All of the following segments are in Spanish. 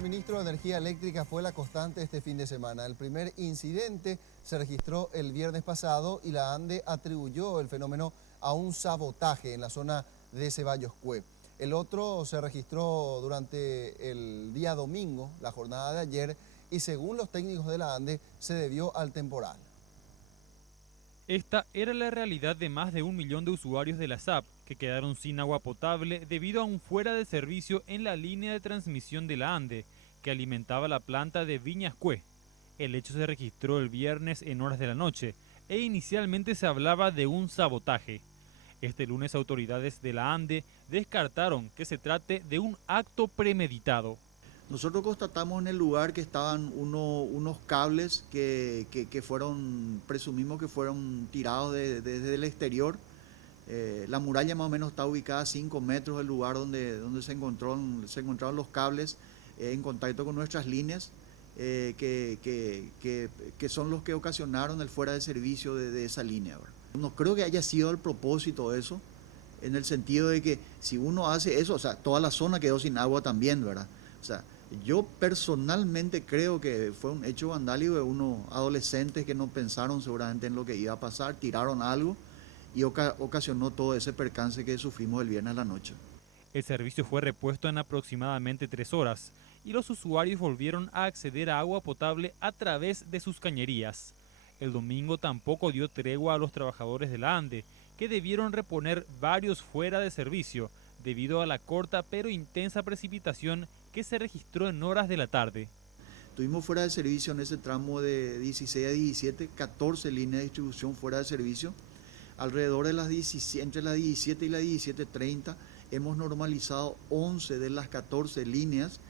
suministro de energía eléctrica fue la constante este fin de semana. El primer incidente se registró el viernes pasado y la ANDE atribuyó el fenómeno a un sabotaje en la zona de Ceballos Cue. El otro se registró durante el día domingo, la jornada de ayer, y según los técnicos de la ANDE se debió al temporal. Esta era la realidad de más de 1 millón de usuarios de la SAP que quedaron sin agua potable debido a un fuera de servicio en la línea de transmisión de la ANDE que alimentaba la planta de Viñas Cue. El hecho se registró el viernes en horas de la noche e inicialmente se hablaba de un sabotaje. Este lunes autoridades de la ANDE descartaron que se trate de un acto premeditado. Nosotros constatamos en el lugar que estaban unos cables que presumimos que fueron tirados desde el exterior. La muralla más o menos está ubicada a 5 metros del lugar donde se encontraron los cables en contacto con nuestras líneas, que son los que ocasionaron el fuera de servicio de esa línea, ¿verdad? No creo que haya sido el propósito eso, en el sentido de que si uno hace eso, o sea, toda la zona quedó sin agua también, ¿verdad? O sea, yo personalmente creo que fue un hecho vandálico de unos adolescentes que no pensaron seguramente en lo que iba a pasar, tiraron algo y ocasionó todo ese percance que sufrimos el viernes a la noche. El servicio fue repuesto en aproximadamente 3 horas y los usuarios volvieron a acceder a agua potable a través de sus cañerías. El domingo tampoco dio tregua a los trabajadores de la ANDE, que debieron reponer varios fuera de servicio debido a la corta pero intensa precipitación que se registró en horas de la tarde. Tuvimos fuera de servicio en ese tramo de 16 a 17, 14 líneas de distribución fuera de servicio. Alrededor de entre las 17 y las 17:30 hemos normalizado 11 de las 14 líneas.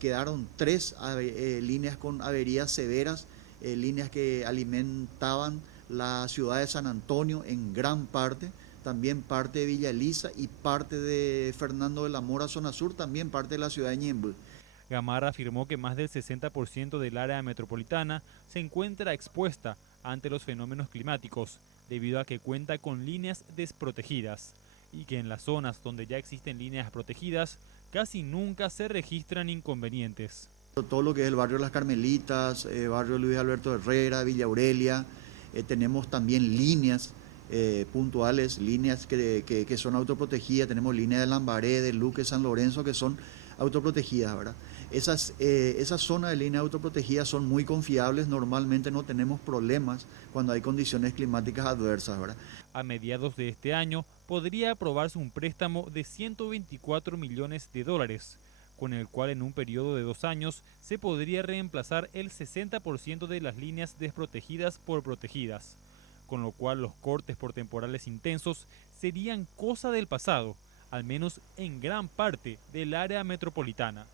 Quedaron 3 líneas con averías severas, líneas que alimentaban la ciudad de San Antonio en gran parte, también parte de Villa Elisa y parte de Fernando de la Mora, zona sur, también parte de la ciudad de Ñemby. Gamarra afirmó que más del 60% del área metropolitana se encuentra expuesta ante los fenómenos climáticos, debido a que cuenta con líneas desprotegidas, y que en las zonas donde ya existen líneas protegidas casi nunca se registran inconvenientes. Todo lo que es el barrio Las Carmelitas, barrio Luis Alberto Herrera, Villa Aurelia, tenemos también líneas puntuales, líneas que son autoprotegidas, tenemos líneas de Lambaré, de Luque, San Lorenzo, que son autoprotegidas, ¿verdad? Esas zonas de líneas autoprotegidas son muy confiables, normalmente no tenemos problemas cuando hay condiciones climáticas adversas, ¿verdad? A mediados de este año podría aprobarse un préstamo de 124 millones de dólares, con el cual en un periodo de 2 años se podría reemplazar el 60% de las líneas desprotegidas por protegidas, con lo cual los cortes por temporales intensos serían cosa del pasado, al menos en gran parte del área metropolitana.